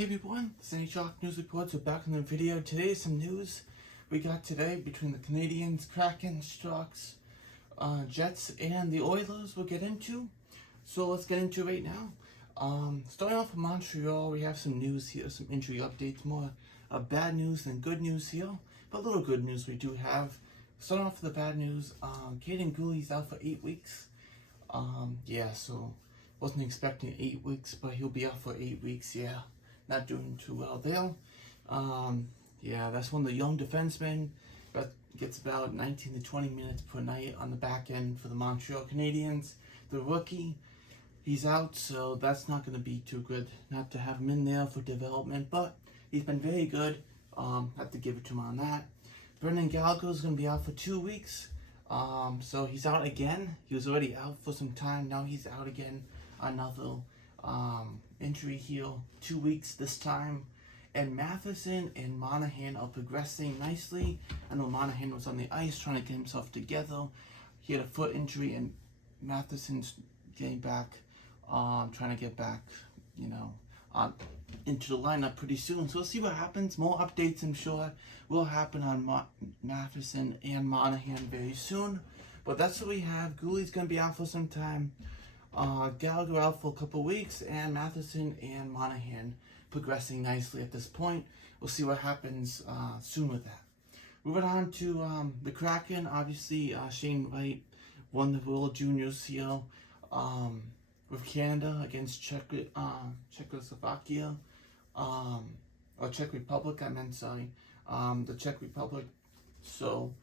Hey everyone, this is NHL News Reports. We're back in the video. Today is some news we got today between the Canadiens, Kraken, Sharks, Jets, and the Oilers we'll get into. So let's get into it right now. Starting off with Montreal, we have some news here, some injury updates, more bad news than good news here. But a little good news we do have. Starting off with the bad news, Guhle's out for 8 weeks. So wasn't expecting 8 weeks, but he'll be out for 8 weeks, Not doing too well there. That's one of the young defensemen that gets about 19 to 20 minutes per night on the back end for the Montreal Canadiens. The rookie, he's out, so that's not going to be too good not to have him in there for development, but he's been very good. Have to give it to him on that. Brendan Gallagher is going to be out for 2 weeks. So he's out again. He was already out for some time. Now he's out again. Another injury here. 2 weeks this time. And Matheson and Monahan are progressing nicely. I know Monahan was on the ice trying to get himself together. He had a foot injury, and Matheson's getting back, trying to get back, into the lineup pretty soon. So we'll see what happens. More updates, I'm sure, will happen on Matheson and Monahan very soon. But that's what we have. Guhle's going to be out for some time. Gallagher out for a couple weeks, and Matheson and Monahan progressing nicely at this point. We'll see what happens soon with that. Moving on to the Kraken. Obviously, Shane Wright won the World Juniors here with Canada against Czechoslovakia, or Czech Republic, the Czech Republic. So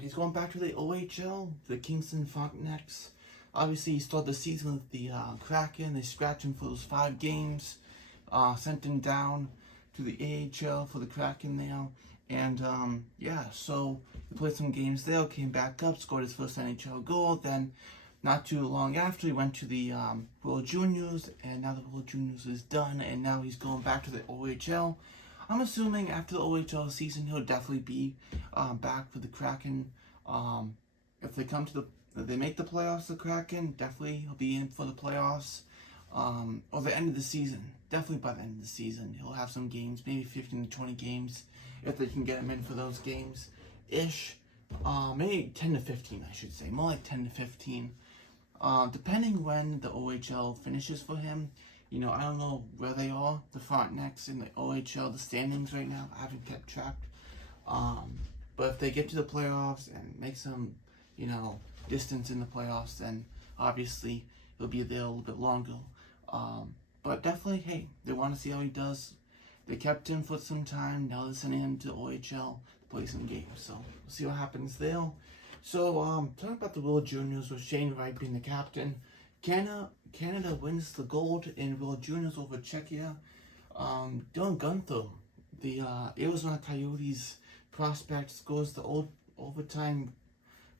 he's going back to the OHL, the Kingston Frontenacs. Obviously, he started the season with the Kraken. They scratched him for those 5 games, sent him down to the AHL for the Kraken now. And so he played some games there, came back up, scored his first NHL goal. Then, not too long after, he went to the World Juniors, and now the World Juniors is done, and now he's going back to the OHL. I'm assuming after the OHL season, he'll definitely be back for the Kraken. If they make the playoffs, the Kraken, definitely he'll be in for the playoffs. Or the end of the season. Definitely by the end of the season, he'll have some games, maybe 15 to 20 games, if they can get him in for those games-ish. Maybe 10 to 15, I should say. More like 10 to 15. Depending when the OHL finishes for him. I don't know where they are, the Frontenacs in the OHL, the standings right now. I haven't kept track. But if they get to the playoffs and make some, distance in the playoffs, then obviously he'll be there a little bit longer. But definitely, hey, they want to see how he does. They kept him for some time. Now they're sending him to OHL to play some games. So we'll see what happens there. So talking about the World Juniors with Shane Wright being the captain. Canada wins the gold in World Juniors over Czechia. Dylan Gunther, the Arizona Coyotes prospect, scores the overtime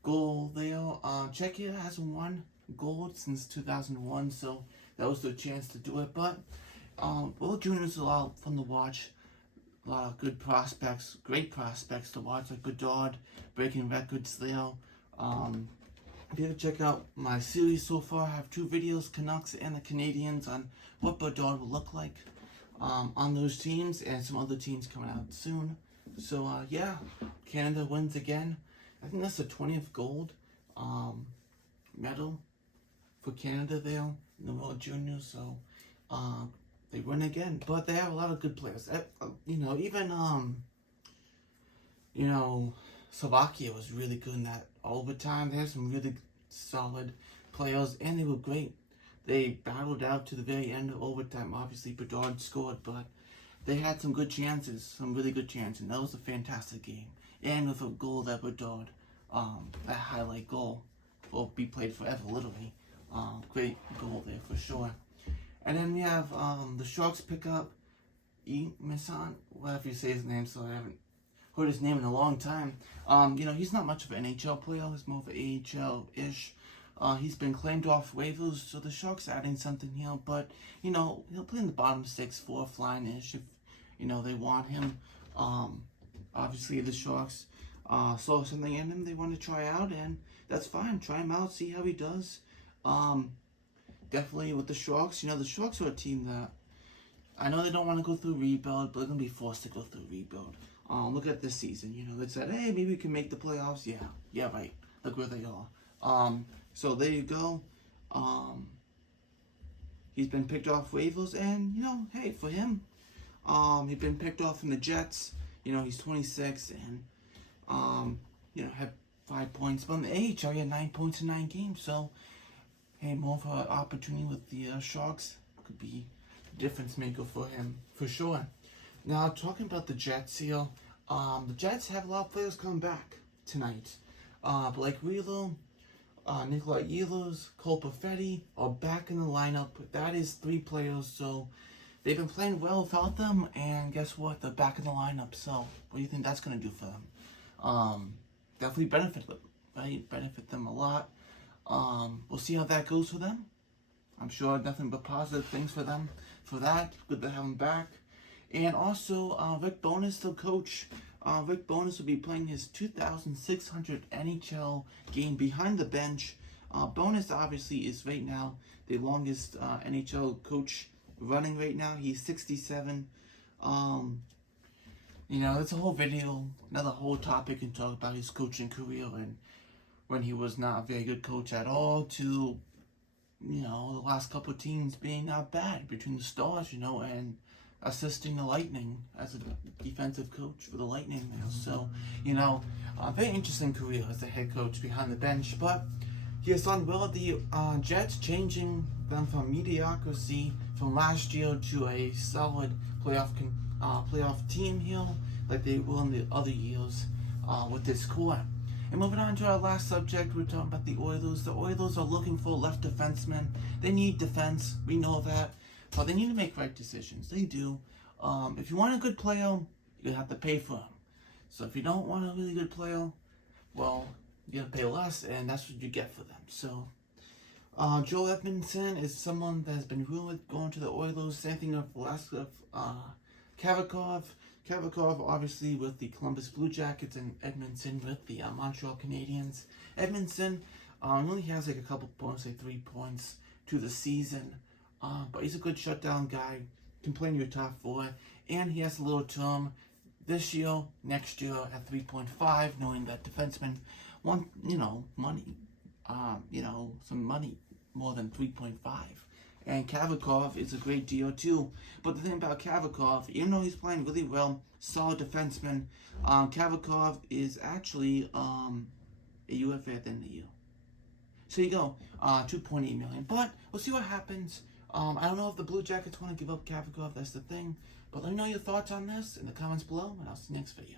goal there. Czechia hasn't won gold since 2001, so that was their chance to do it. But World Juniors is a lot of fun to watch. A lot of good prospects, great prospects to watch, like Bedard breaking records there. If you ever check out my series so far, I have 2 videos, Canucks and the Canadiens, on what Bedard will look like on those teams, and some other teams coming out soon. So Canada wins again. I think that's the 20th gold medal for Canada there in the World Juniors. So they win again, but they have a lot of good players. Slovakia was really good in that overtime. They had some really solid players, and they were great. They battled out to the very end of overtime. Obviously, Bedard scored, but they had some good chances, some really good chances. And that was a fantastic game. And with a goal that Bedard, that highlight goal, will be played forever, literally. Great goal there for sure. And then we have the Sharks pick up Misan, whatever you say his name, so I haven't heard his name in a long time. He's not much of an NHL player. He's more of an AHL-ish. He's been claimed off waivers, so the Sharks adding something here. But, he'll play in the bottom 6, 4th line-ish if, they want him. Obviously, the Sharks saw something in him they want to try out, and that's fine. Try him out, see how he does. Definitely with the Sharks, the Sharks are a team that I know they don't want to go through rebuild, but they're gonna be forced to go through rebuild. Look at this season. You know, they said, hey, maybe we can make the playoffs. Yeah, right. Look where they are. So there you go. He's been picked off waivers, and you know, hey, for him, he's been picked off from the Jets. You know, he's 26, and you know, had 5 points. But in the AHL, he had 9 points in 9 games. So, hey, more of an opportunity with the Sharks could be a difference maker for him, for sure. Now, talking about the Jets here, the Jets have a lot of players come back tonight. Blake Wheeler, Nikolai Ehlers, Cole Perfetti are back in the lineup. That is 3 players, so they've been playing well without them, and guess what? They're back in the lineup, so what do you think that's going to do for them? Definitely benefit them, right? Benefit them a lot. We'll see how that goes for them. I'm sure nothing but positive things for them for that. Good to have them back. And also, Rick Bowness, the coach. Rick Bowness will be playing his 2,600 NHL game behind the bench. Bowness obviously is right now the longest NHL coach running right now. He's 67. You know, it's a whole video, another whole topic, and talk about his coaching career and when he was not a very good coach at all to, you know, the last couple of teams being not bad between the Stars, you know, and assisting the Lightning as a defensive coach for the Lightning now. So, you know, a very interesting career as a head coach behind the bench. But he has done well at the Jets, changing them from mediocrity from last year to a solid playoff team here like they were in the other years with this core. And moving on to our last subject, we're talking about the Oilers. The Oilers are looking for left defensemen. They need defense. We know that. But they need to make right decisions. They do. If you want a good player, you have to pay for him. So if you don't want a really good player, well, you gotta pay less, and that's what you get for them. So Joel Edmondson is someone that has been rumored going to the Oilers. Same thing of Kavakov. Kavakov obviously with the Columbus Blue Jackets, and Edmondson with the Montreal Canadiens. Edmondson only has like a couple points, like 3 points to the season. But he's a good shutdown guy, can play in your top 4, and he has a little term this year, next year at 3.5, knowing that defensemen want, you know, money, some money more than 3.5. And Kavakov is a great deal too. But the thing about Kavakov, even though he's playing really well, solid defenseman, Kavakov is actually a UFA at the end of the year. So you go, $2.8 million. But we'll see what happens. I don't know if the Blue Jackets want to give up Kavakov, that's the thing. But let me know your thoughts on this in the comments below, and I'll see you next video.